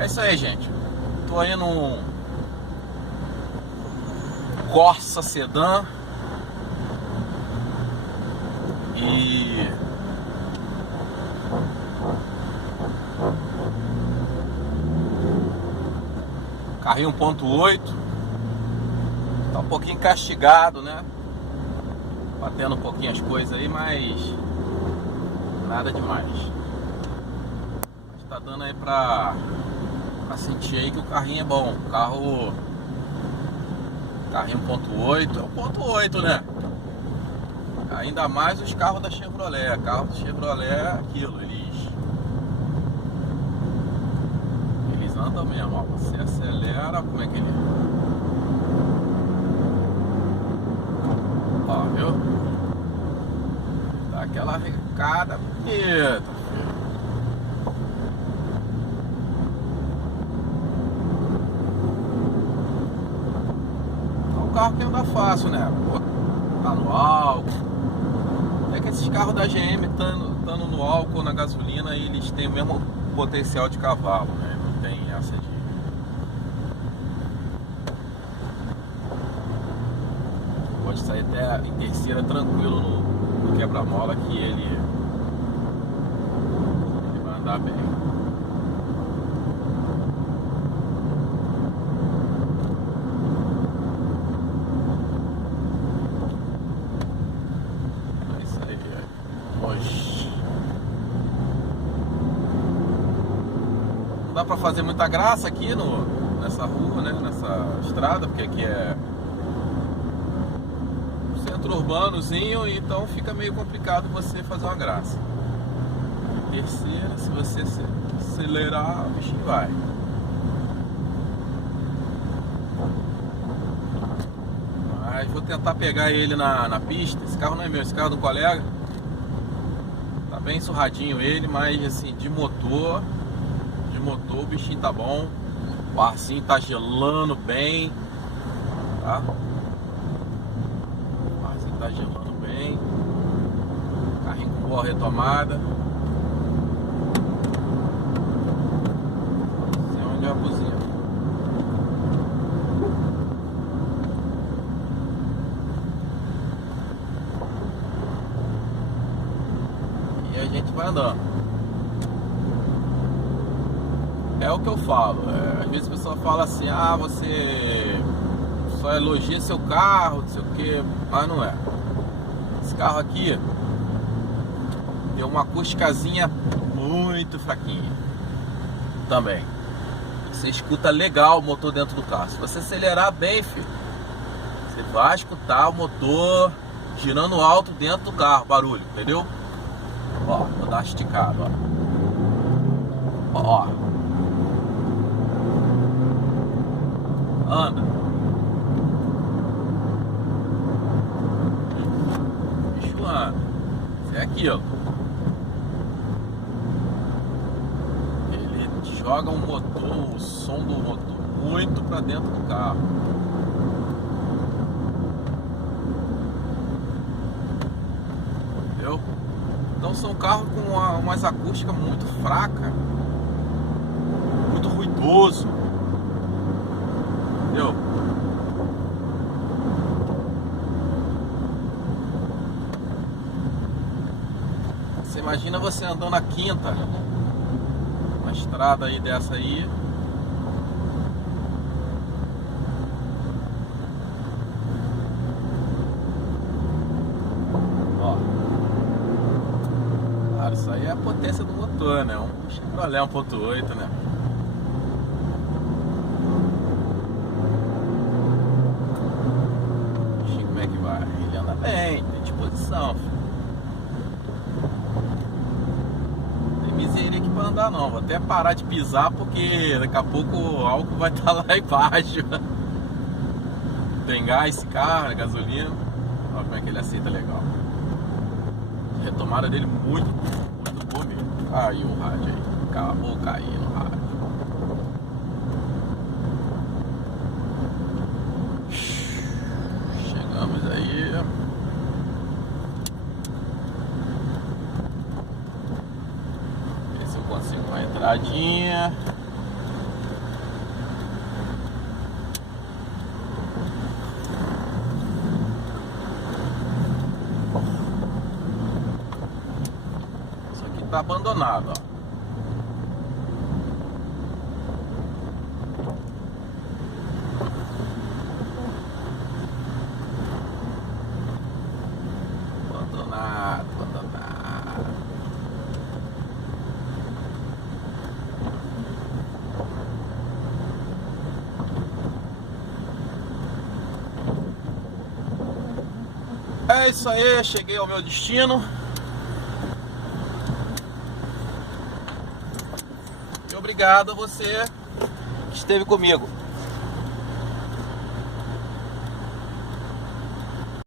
É isso aí, gente. Tô aí num Corsa Sedan e carrinho 1.8. Tá um pouquinho castigado, né? Batendo um pouquinho as coisas aí, mas nada demais. Mas tá dando aí pra sentir aí que o carrinho é bom. Carrinho 1.8 é o 1.8, né? Ainda mais os carros da Chevrolet. Carro da Chevrolet é aquilo, eles andam mesmo, ó. Você acelera, como é que ele... Ó, viu? Dá aquela recada bonita, filho. É um carro que anda fácil, né? Pô, tá no álcool. É que esses carros da GM estando no álcool, na gasolina, eles têm o mesmo potencial de cavalo, né? Não tem essa de... Pode sair até em terceira tranquilo no quebra-mola que ele vai andar bem. É isso aí. Oxi. Não dá pra fazer muita graça aqui nessa rua, né? Nessa estrada, porque aqui é centro urbanozinho, então fica meio complicado você fazer uma graça. Terceira, se você acelerar, o bichinho vai. Mas vou tentar pegar ele na pista. Esse carro não é meu, esse carro é do colega. Tá bem surradinho ele, mas assim, de motor o bichinho tá bom. O arzinho tá gelando bem, tá? Tá gelando bem. Carrinho com boa retomada. Sem onde é a buzina. E a gente vai andando. É o que eu falo. Às vezes a pessoa fala assim: ah, você só elogia seu carro, não sei o que, mas não é. Esse carro aqui tem uma acústicazinha muito fraquinha também. Você escuta legal o motor dentro do carro. Se você acelerar bem, filho, você vai escutar o motor girando alto dentro do carro, barulho, entendeu? Ó, vou dar uma esticada, ó. Anda. Bicho anda. Isso é aquilo. Ele joga o som do motor muito pra dentro do carro. Entendeu? Então são carros com umas acústicas muito fracas, muito ruidoso. Entendeu? Você imagina você andando na quinta, uma estrada aí dessa aí. Ó. Claro, isso aí é a potência do motor, né? Um Chevrolet 1.8, né? Como é que vai? Ele anda bem, tem disposição, filho. Tem miséria aqui pra andar não. Vou até parar de pisar porque daqui a pouco o álcool vai estar lá embaixo. Tem gás esse carro, né? Gasolina. Olha como é que ele aceita legal. A retomada dele muito boa mesmo. Caiu o rádio aí. Acabou caindo o rádio. Chegamos aí. Ver se eu consigo uma entradinha. tá abandonado, ó. Abandonado, abandonado. É isso aí, cheguei ao meu destino. E obrigado a você que esteve comigo.